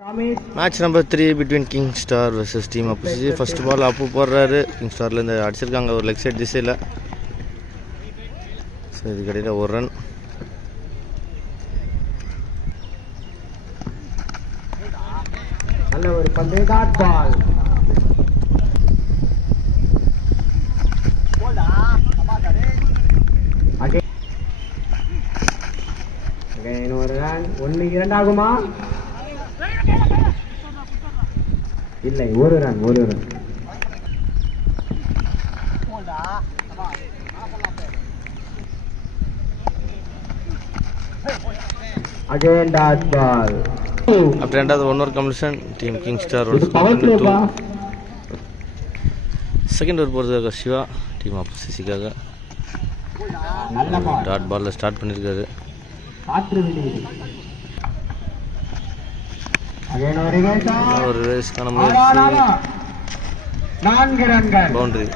Match number 3 between King Star versus Team Opposite. First ball Apu போடுறாரு. King Starல இருந்து அடிச்சிருக்காங்க ஒரு லெக் சைடு திசையில. சோ இது கடையில ஒரு ரன். நல்ல ஒரு பந்து டாட் பால். அகைன் ஒரு ரன். 1-2 ஆகுமா? இல்லை, ஒரு run. Again dot ball. After end of the one over completion, Team King Star was second over போறதுக்காக சிவா டீம் ஆப்போசிட்காக டாட் பால்ல ஸ்டார்ட் பண்ணிருக்காரு. காற்று வெளியீடு. Again ஒரு ரேஸ்க்கான முயற்சி. 4 ரன்கள். பவுண்டரி.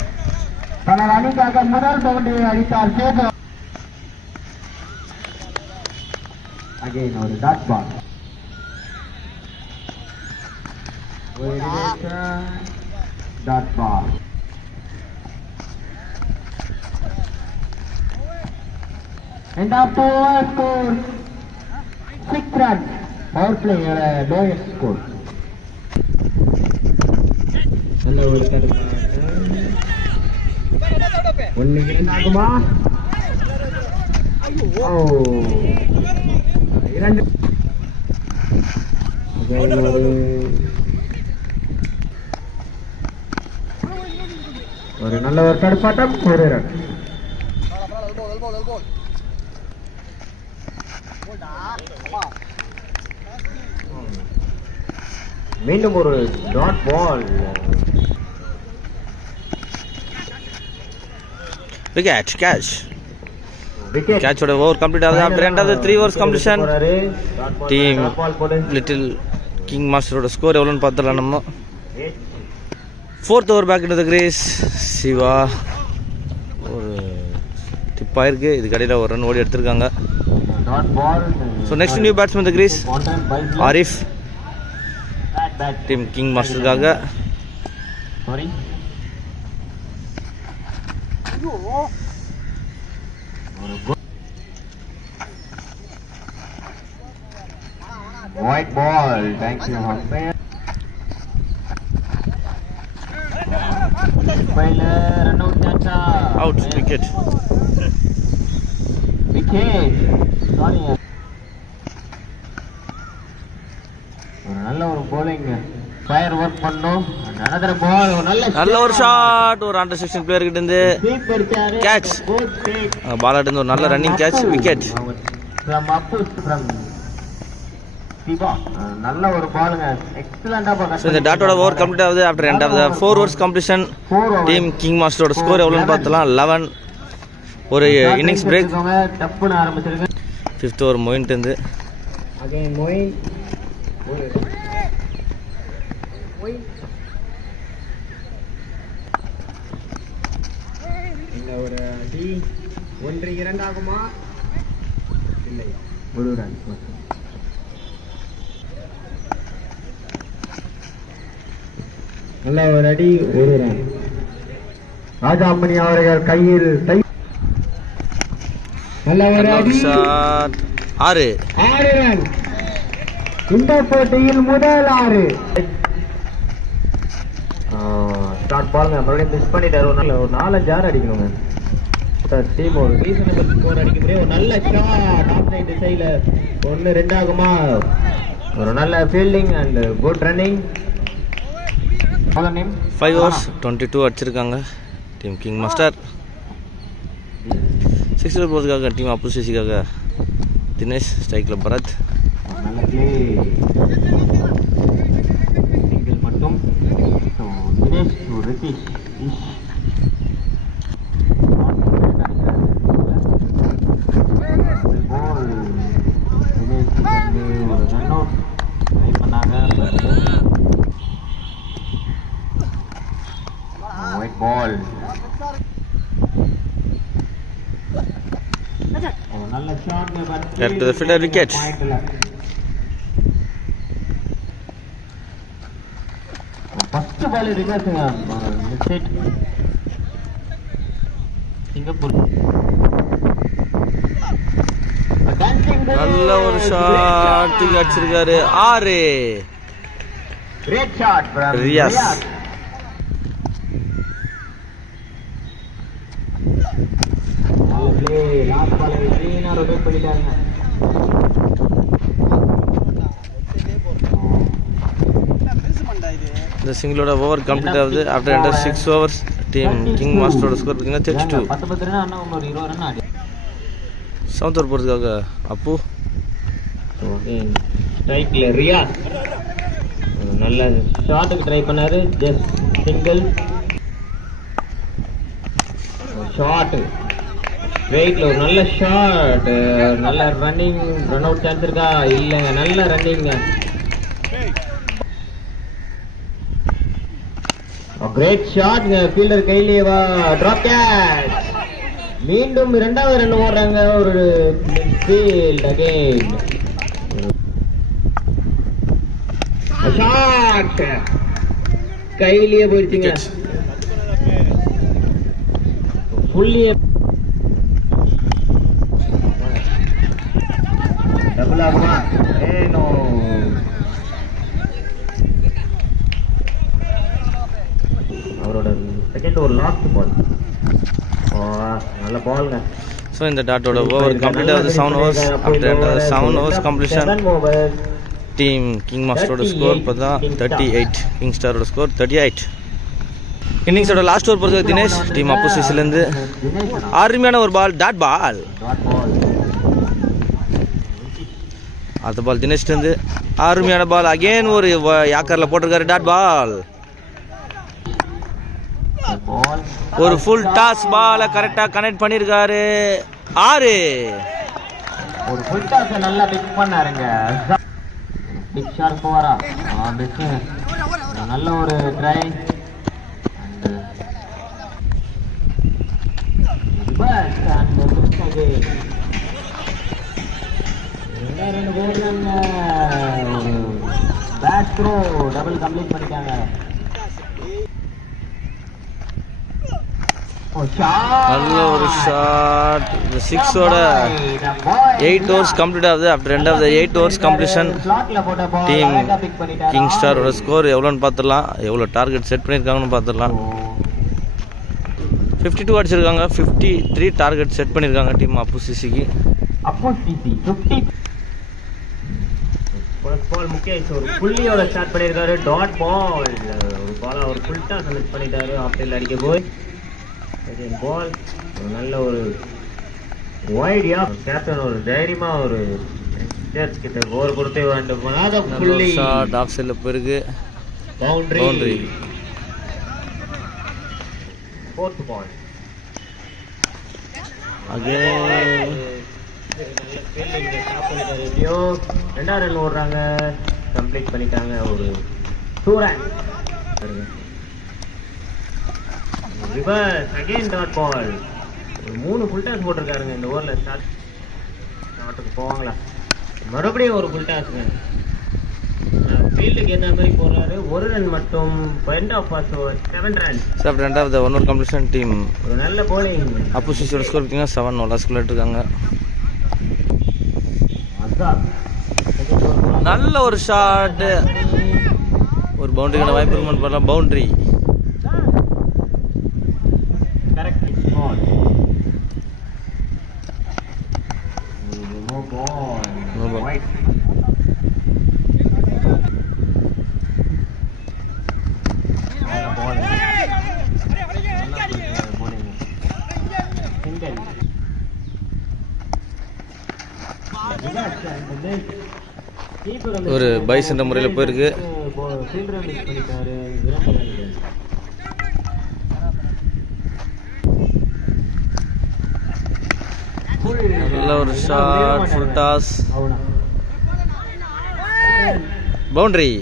தனது அணிக்காக முதல் பவுண்டரியை அடித்தார் சேது. Again ஒரு dot ball. Dot ball. End of the over score 6 runs. Power play lowest score. நல்ல ஒரு ஒன்னு இரண்டாகுமா? இரண்டு. ஒரு நல்ல ஒரு தடுப்பாட்டம். ஒரு ரன். மீண்டும் ஒரு டாட் பால். விக்கெட் கேட்சோட ஓவர் கம்ப்ளீட் ஆகுது. After end of the 3 overs completion team little king மாஸ்டரோட ஸ்கோர் எவ்வளோன்னு பார்த்துடலாம். நம்ம 4th over back into the crease. Shiva ஒரு டிப் ஆயிருக்கு. இது கடையில் ஒரு ரன் ஓடி எடுத்திருக்காங்க. So next new batsman the crease Arif team king மாஸ்டருக்காக. White ball. Thank you, umpire. Run out, chacha. Out. Wicket. Sorry. ஒரு நல்ல ஒரு bowling. ஃபயர் ஒர்க் பண்ணோம். another ball. நல்ல ஒரு ஷாட். ஒரு அண்டர் 16 பிளேயர் கிட்ட இருந்து கேட்ச். பால் இருந்து ஒரு நல்ல ரன்னிங் கேட்ச். விக்கெட். நல்ல ஒரு பாலுங்க. எக்ஸலென்ட்டா பாருங்க. சோ இந்த டாட்டோட ஓவர் கம்ப்ளீட் ஆகுது. After end of the 4 overs completion team king மாஸ்டரோட ஸ்கோர் எவ்வளவுன்னு பார்த்தலாம். 11. ஒரு இன்னிங்ஸ் பிரேக். டப்புன்னு ஆரம்பிச்சிருக்கு. 5th over மொயின் இருந்து அகைன் மொயின். இந்த ஒரு டி 1-2 ஆகுமா? இல்லை, ஒரு ரன். நல்ல ஒரு அடி, ஒரு ரன். ராஜாமணி அவர்கள் கையில் நல்ல ஒரு அடி. 6 ரன். இந்த போட்டியில் முதல் 6. ஸ்டார்ட் பாருங்க. மறுபடியும் மிஸ் பண்ணிட்டாரு. ஒரு 4-5 6 அடிக்கணுங்க. டீம் ஒரு ரீசனபிள் ஸ்கோர் அடிக்க முடியும். ஒரு நல்ல ஷாட் ஆஃப் லைன் திசையில 1-2 ஆகுமா? ஒரு நல்ல fielding and good running. 5 overs 22 அடிச்சிருக்காங்க டீம் கிங் மாஸ்டர். 6 over போறதுக்காக டீம் ஆப்போசிட்காக தினேஷ், ஸ்ட்ரைக்ல பரத். நல்ல ப்ளே. சிங்கிள் மட்டும். So Dinesh to Rithish. White ball. Left to the fielder, wicket. First ball ரிவர்ஸ்ங்க மிஸ்டேக் சிங்கப்பூர் நல்ல ஒரு ஷாட் அடிச்சிருக்காரு 6 great shot from Riyaz. Play last ball க்ளீனா ரொட்டேட் பண்ணிட்டாங்க. இந்த சிங்கிளோட ஓவர் கம்ப்ளீட் ஆகுது. After end 6 overs team king மாஸ்டரோட ஸ்கோர் பார்த்தீங்கன்னா 32. 10 ரன் அண்ணா ஒரு 20 ரன் ஆடி. செவன்த் ஓவர் போகிறதுக்காக அப்பு ஸ்ட்ரைக்ல ரியாஸ் நல்ல ஷாட்டுக்கு ட்ரை பண்ணாரு. ஜஸ்ட் சிங்கிள் ஷாட் வெயிட்ல ஒரு நல்ல ஷாட். நல்ல ரன்னிங் ரன் அவுட் சான்ஸ் இருக்கா? இல்லைங்க, நல்ல ரன்னிங்க. கிரேட் ஷாட்ங்க. ஃபீல்டர் கையிலேவா டிராப் கேட்ச். மீண்டும் இரண்டாவது ரன் ஓடுறாங்க. ஒரு மிட்ஃபீல்ட் அகைன் ஷாட் கையிலேயே போயிடுச்சுங்க. ஃபுல்லி டபுள் ஆகுமா? ஏனோ அவரோட செகண்ட் ஒரு லாஸ்ட் பால். நல்ல பால்ங்க. ஸோ இந்த டாட்டோட ஓவர் கம்ப்ளீட் ஆகுது. 7 overs. After 7 overs completion team king மாஸ்டரோட ஸ்கோர் பார்த்தா 38. கிங் ஸ்டாரோட ஸ்கோர் 38. இன்னிங்ஸோட லாஸ்ட் ஓவர் பொறுத்த தினேஷ் டீம் அப்போசிஷன்லேருந்து அருமையான ஒரு பால், டாட் பால். அடுத்த பால் தினேஷ்லேருந்து அருமையான பால். அகெயின் ஒரு யாக்கரில் போட்டிருக்காரு, டாட் பால். ஒரு ஃபுல் டாஸ் பாலை கரெக்டாக கனெக்ட் பண்ணியிருக்காரு. 6 ஒரு ஃபுல் டாஸ் நல்லா பிக் பண்ணாருங்க. பிக் ஷாட் போவாரா? நல்ல ஒரு try. Back throw double complete பண்ணிட்டாங்க. நல்ல ஒரு ஷாட். இந்த 6ஓட 8 overs கம்ப்ளீட் ஆகுது. After end of the 8 overs completion team king ஸ்டாரோட ஸ்கோர் எவ்வளோன்னு பார்த்துடலாம். எவ்வளோ டார்கெட் செட் பண்ணியிருக்காங்கன்னு பார்த்துடலாம். 52 அடிச்சிருக்காங்க. 53 டார்கெட் செட் பண்ணியிருக்காங்க டீம் அப்போசிசிக்கு. முகேஷ் ஒரு புள்ளியோட ஸ்டார்ட் பண்ணியிருக்காரு. Dot ball. ஒரு பால் ஒரு ஃபுல் டாஸ் செலக்ட் பண்ணிட்டாரு. ஆஃப்டர் அடிக்க போய் பால் நல்ல ஒரு வைடியா கேப்டன் ஒரு தைரியமா ஒரு கிட்ட ஓவர் கொடுத்தே வேண்டும். புள்ளி ஷாட் ஆஃப் சைட்ல போயிருக்கு. பவுண்டரி. ஃபோர்த் பால் அகைன் ரெண்டாவது ரன் ஓடுறாங்க. கம்ப்ளீட் பண்ணிட்டாங்க. ஒரு 2 run. Reverse again dot ball. ஒரு 3 ஃபுல் டாஸ் போட்டிருக்காருங்க இந்த ஓவரில். ஷாட்டுக்கு போவாங்களா? மறுபடியும் ஒரு ஃபுல் டாஸ்ங்க. ஃபீல்டுக்கு என்ன மாதிரி போடுறாரு. 1 ரன் மட்டும். End of pass over 7 run. After end of the 1 over completion team ஒரு நல்ல bowling. அப்போசிஷனோட ஸ்கோர் பார்த்தீங்கன்னா 7 நோலாஸ்குள்ள இருக்காங்க. நல்ல ஒரு ஷாட். ஒரு பவுண்டரிக்கான வாய்ப்பு இருக்குன்னு பண்ணலாம். Boundary. Correct ball. No ball. Wide. Ball. Single. ஒரு பைஸ் என்ற முறையில் போயிருக்கு. நல்ல ஒரு shot. Full toss. Boundary.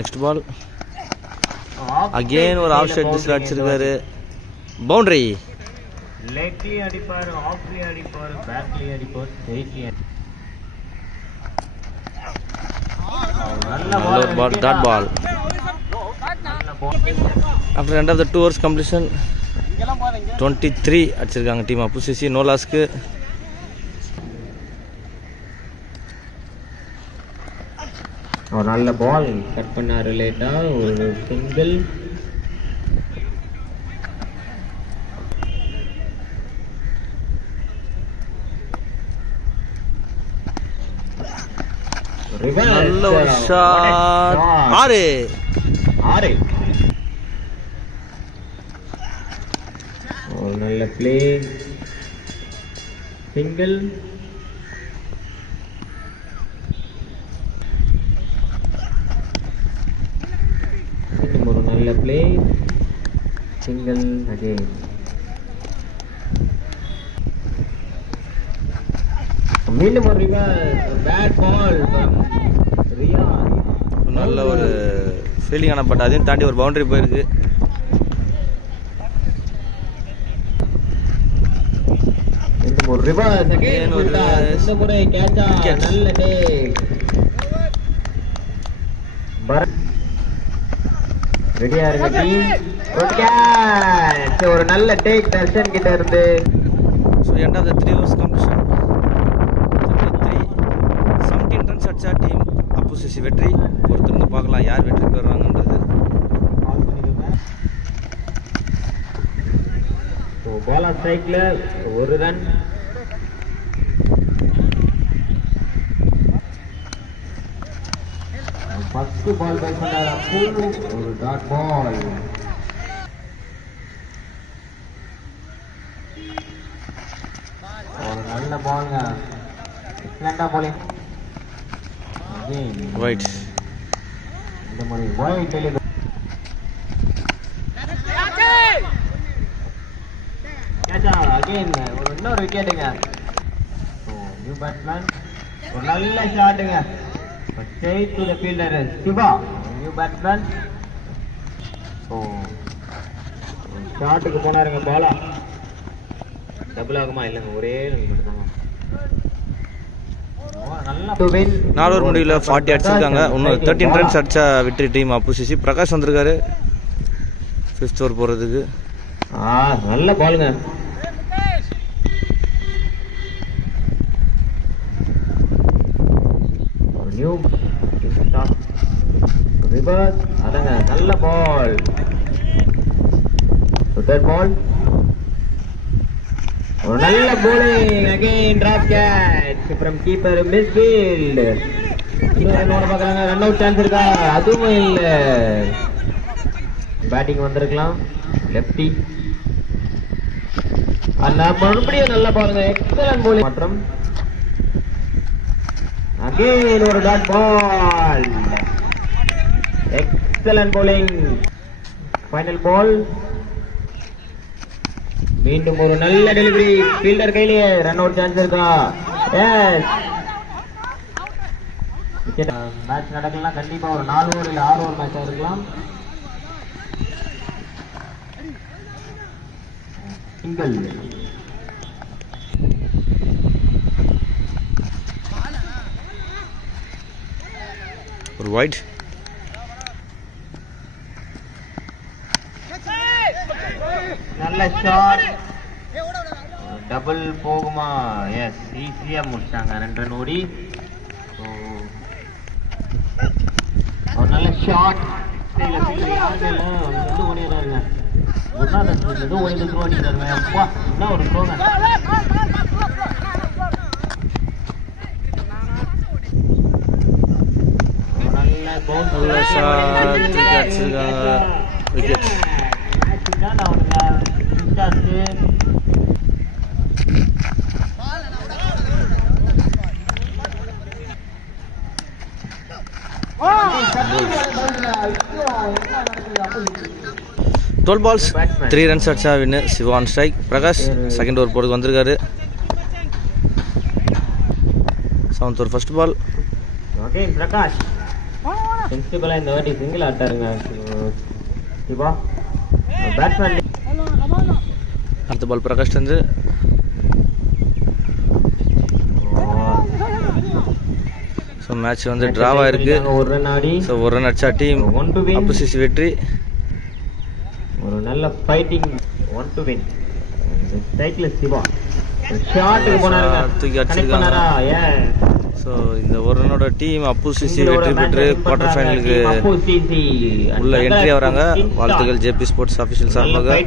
Next ball again ஒரு ஆஃப் சைட் டிஸ்ல அடிச்சிருக்காரு. பவுண்டரி. லெக்லி அடிப்பாரு, ஆஃப்லி அடிப்பாரு, பேக்லி அடிப்பாரு, ஸ்ட்ரைட்லி. நல்ல நல்ல ஒரு ball, dot ball. After end of the 2 overs completion 23 அடிச்சிருக்காங்க டீம் ஆப்போசிசி. நோ லாஸ்க்கு. ஒரு நல்ல பால் கட் பண்ணாரு லேட்டா, ஒரு சிங்கிள். நல்ல ஒரு ஷாட். 6 ஒரு நல்ல பிளே, சிங்கிள். ஒரு நல்ல பிளே, சிங்கிள் அகைன். மீண்டும் ஒரு பேட் பால் ரியா. நல்ல ஒரு ஃபீலிங் ஆன, பட் அதையும் தாண்டி ஒரு பவுண்டரி போயிருக்கு. ஒரு ரிவர்ஸ் அகைன், இந்த முறை கேட்சா. நல்ல டேக். ரெடியா இருங்க டீம். ஒரு நல்ல டேக் தர்ஷன் கிட்ட இருந்து. So end of the 3 overs completion 17 runs அடிச்சா டீம் ஆப்போசிசி வெற்றி. பொறுத்திருந்து பார்க்கலாம் யார் வெற்றி பெறுறாங்கன்றது. பால் ஆஃப் ஸ்ட்ரைக்ல ஒரு ரன். ஃபர்ஸ்ட் பால் பேட் பண்ணாரு அப்பு, ஒரு டாட் பால். ஒரு நல்ல பால்ங்க, எக்ஸலண்டா bowling. ஒயிட். இந்த மாதிரி ஒயிட் டெலிவரி. கேட்சா அகைன், ஒரு இன்னொரு விக்கெட்டுங்க. நியூ பேட்ஸ்மேன், ஒரு நல்ல ஷாட்டுங்க. Straight to the fielder, Shiva, new batsman. ஷாட்டுக்கு போனாருங்க பாலா. டபுள் ஆகுமா? இல்லைங்க, ஒரே ரன் மட்டும்தாங்க. நாலு ஓவர் முடிவில் 40 அடிச்சிருக்காங்க. இன்னும் 13 runs அடிச்சா வெற்றி டீம் ஆப்போசிசி. பிரகாஷ் வந்திருக்காரு 5th ஓவர் போகிறதுக்கு. நல்ல பாலுங்க. நியூ ஸ்டாப் ரிவர்ஸ், அதங்க நல்ல பால். தேர்ட் பால், ஒரு நல்ல bowling again, drop catch from keeper midfield. இன்னொரு பார்க்கறாங்க, ரன் அவுட் சான்ஸ் இருக்கா? அதுவும் இல்ல. பேட்டிங் வந்திருக்கலாம் லெஃப்டி. அண்ணா மறுபடியும் நல்ல பாருங்க, எக்ஸலன்ட் bowling. மற்றும் again ஒரு dot ball, excellent bowling. Final ball, மீண்டும் ஒரு நல்ல டெலிவரி, ஃபீல்டர் கையிலேயே. ரன் அவுட் சான்ஸ் இருக்கா? எஸ். மேட்ச் நடக்கலாம் கண்டிப்பா ஒரு 4 ஓவர் இல்ல 6 ஓவர் மேட்சா இருக்கலாம். சிங்கிள், ஒரு வைட். நல்ல ஷாட், டபுள் போகுமா? எஸ், ஈஸியா முடிச்சாங்க 2 ரன் ஓடி. ஒரு நல்ல ஷாட், ஓடிடுறாருங்க. குருநாதன் ஓடி த்ரோ அடிக்கிறாருங்க. அப்பா என்ன ஒரு த்ரோங்க. நல்ல ஷாட் அடிச்சிருக்காங்க, விக்கெட். டுவெல் பால்ஸ் 3 runs அடிச்சா win. Shiva on strike. Prakash second over போறதுக்கு வந்திருக்காரு. 7th over first ball. Okay Prakash சென்சிபிளா இந்த வாட்டி சிங்கிள் ஆட்டாருங்க. சிவா பேட்ஸ்மேன். அடுத்த பால் பிரகாஷ் வந்து ஸோ மேட்ச் வந்து ட்ராவாக இருக்குது. ஒரு ரன் ஆடி ஸோ ஒரு ரன் அடிச்சா டீம் அப்புசிசி வெற்றி. ஒரு நல்ல fighting 1 to win. Cycle Shiva ஷாட்டுக்கு போனாருங்க, தூக்கி கனெக்ட் அடிச்சிருக்காங்க. பண்ணாரா? ஸோ இந்த ஒரு ரனோட டீம் அப்புசிசி வெற்றி பெற்று குவார்டர் ஃபைனலுக்கு உள்ள என்ட்ரி ஆகிறாங்க. வாழ்த்துக்கள் ஜேபி ஸ்போர்ட்ஸ் அஃபிஷியல் சார்பாக.